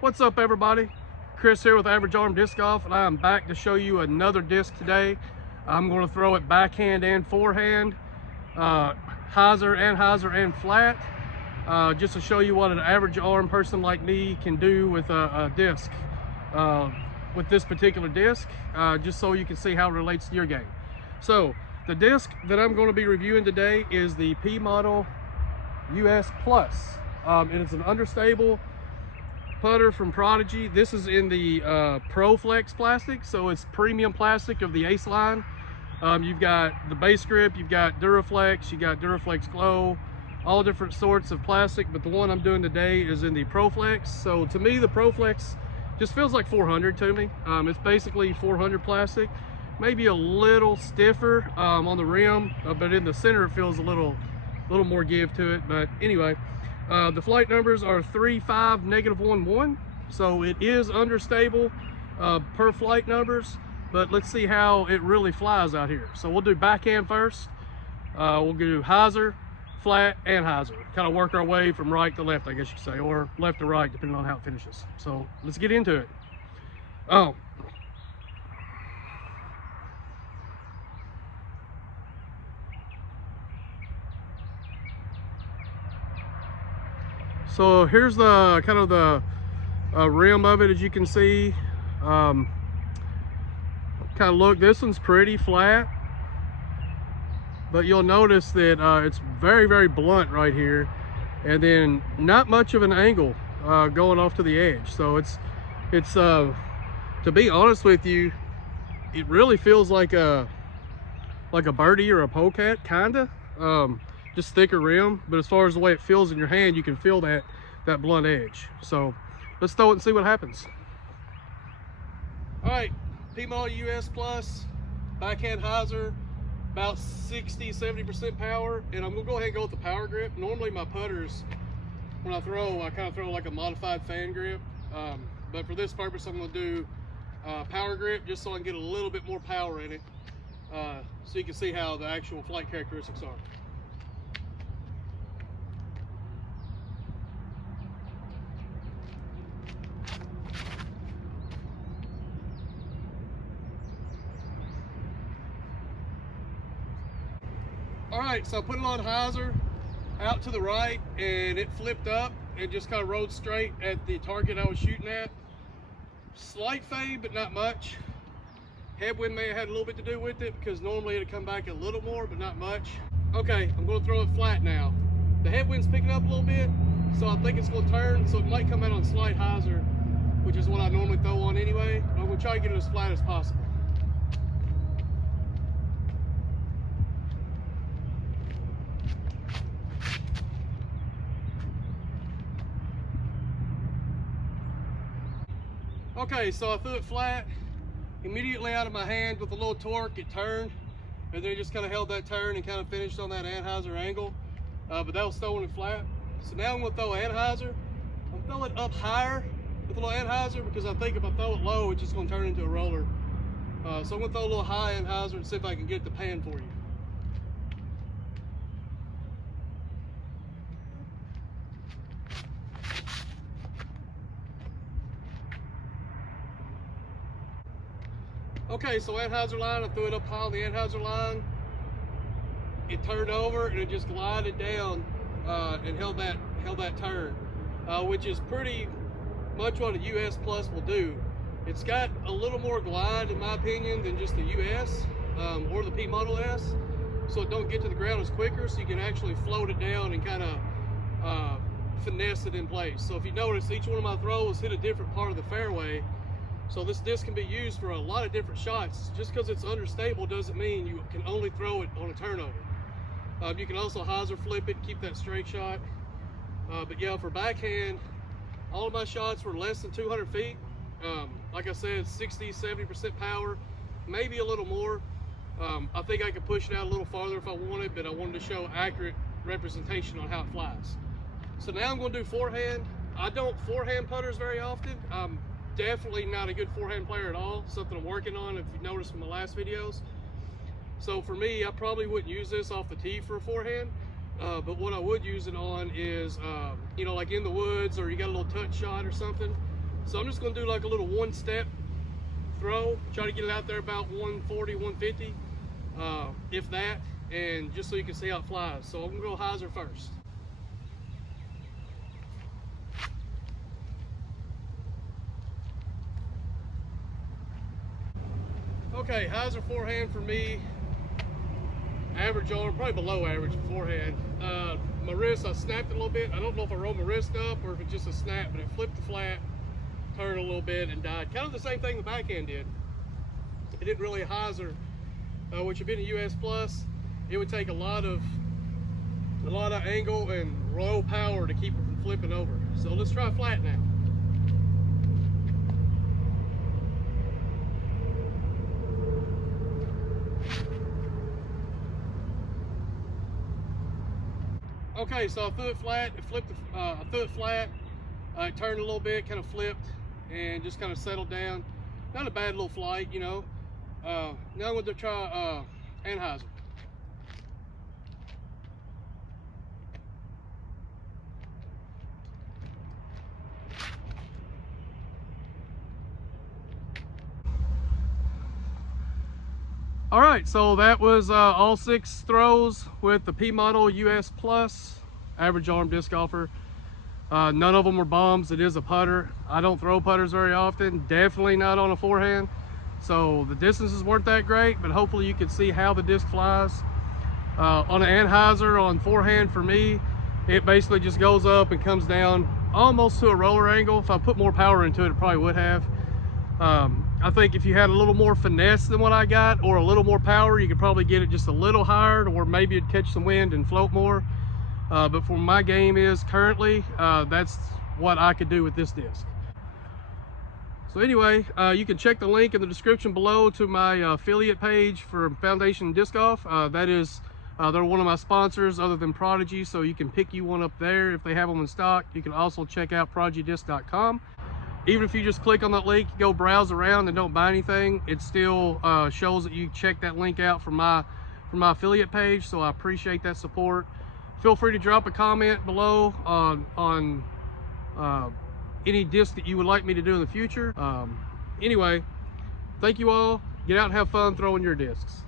What's up, everybody? Chris here with Average Arm Disc Golf, and I am back to show you another disc today. I'm going to throw it backhand and forehand, hyzer and flat, just to show you what an average arm person like me can do with a disc. With this particular disc, just so you can see how it relates to your game. So the disc that I'm going to be reviewing today is the P Model US Plus, and it's an understable putter from Prodigy. This is in the Pro Flex plastic, so it's premium plastic of the Ace line. You've got the base grip, you've got Duraflex, you got Duraflex Glow, all different sorts of plastic, but the one I'm doing today is in the Pro Flex. So to me, the Pro Flex just feels like 400 to me. It's basically 400 plastic, maybe a little stiffer on the rim, but in the center it feels a little more give to it. But anyway, the flight numbers are 3, 5, -1, 1. So it is understable per flight numbers, but let's see how it really flies out here. So we'll do backhand first. We'll do hyzer, flat, and hyzer. Kind of work our way from right to left, I guess you could say, or left to right, depending on how it finishes. So let's get into it. So here's the kind of the rim of it, as you can see. Kind of look, this one's pretty flat, but you'll notice that it's very blunt right here, and then not much of an angle going off to the edge. So it's to be honest with you, it really feels like a birdie or a polecat, kinda. Just thicker rim, but as far as the way it feels in your hand, you can feel that blunt edge. So let's throw it and see what happens. All right, P Model US Plus, backhand hyzer, about 60-70% power, and I'm gonna go ahead and go with the power grip. Normally my putters, when I kind of throw like a modified fan grip, but for this purpose I'm gonna do power grip, just so I can get a little bit more power in it, so you can see how the actual flight characteristics are. All right, so I put it on hyzer, out to the right, and it flipped up and just kind of rode straight at the target I was shooting at. Slight fade, but not much. Headwind may have had a little bit to do with it, because normally it'd come back a little more, but not much. Okay, I'm going to throw it flat now. The headwind's picking up a little bit, so I think it's going to turn, so it might come out on slight hyzer, which is what I normally throw on anyway. But I'm going to try to get it as flat as possible. Okay, so I threw it flat, immediately out of my hand with a little torque, it turned, and then it just kind of held that turn and kind of finished on that anhyzer angle, but that was throwing it flat. So now I'm going to throw anhyzer. I'm throwing it up higher with a little anhyzer, because I think if I throw it low, it's just going to turn into a roller. So I'm going to throw a little high anhyzer and see if I can get the pan for you. Okay, so anhyzer line, I threw it up high on the anhyzer line. It turned over and it just glided down and held that turn, which is pretty much what a US Plus will do. It's got a little more glide, in my opinion, than just the US or the P Model S, so it don't get to the ground as quicker, so you can actually float it down and kind of finesse it in place. So if you notice, each one of my throws hit a different part of the fairway. So this disc can be used for a lot of different shots. Just because it's understable doesn't mean you can only throw it on a turnover. You can also hyzer flip it, keep that straight shot. But yeah, for backhand, all of my shots were less than 200 feet. Like I said, 60-70% power, maybe a little more. I think I could push it out a little farther if I wanted, but I wanted to show accurate representation on how it flies. So now I'm going to do forehand. I don't forehand putters very often. Definitely not a good forehand player at all, something I'm working on, if you noticed from my last videos. So for me, I probably wouldn't use this off the tee for a forehand, but what I would use it on is, you know, like in the woods, or you got a little touch shot or something. So I'm just going to do like a little one-step throw, try to get it out there about 140, 150, if that, and just so you can see how it flies. So I'm going to go hyzer first. Okay, hyzer forehand for me, average arm, probably below average forehand. My wrist, I snapped it a little bit. I don't know if I rolled my wrist up or if it's just a snap, but it flipped the flat, turned a little bit, and died. Kind of the same thing the backhand did. It didn't really hyzer, which had been a US Plus. It would take a lot of angle and roll power to keep it from flipping over. So let's try flat now. Okay, so I threw it flat, it flipped, I threw it flat, it turned a little bit, kind of flipped, and just kind of settled down. Not a bad little flight, you know. Now I'm going to try Anheuser. All right, so that was all 6 throws with the P model US Plus average arm disc golfer. None of them were bombs. It is a putter. I don't throw putters very often, definitely not on a forehand. So the distances weren't that great, but hopefully you can see how the disc flies. On an Anheuser on forehand for me, it basically just goes up and comes down almost to a roller angle. If I put more power into it, it probably would have. I think if you had a little more finesse than what I got, or a little more power, you could probably get it just a little higher, or maybe it'd catch some wind and float more. But for my game is currently, that's what I could do with this disc. So anyway, you can check the link in the description below to my affiliate page for Foundation Disc Golf. That is, they're one of my sponsors other than Prodigy, so you can pick you one up there if they have them in stock. You can also check out prodigydisc.com. Even if you just click on that link, go browse around and don't buy anything, it still shows that you check that link out from my affiliate page. So I appreciate that support. Feel free to drop a comment below on any disc that you would like me to do in the future. Anyway, thank you all. Get out and have fun throwing your discs.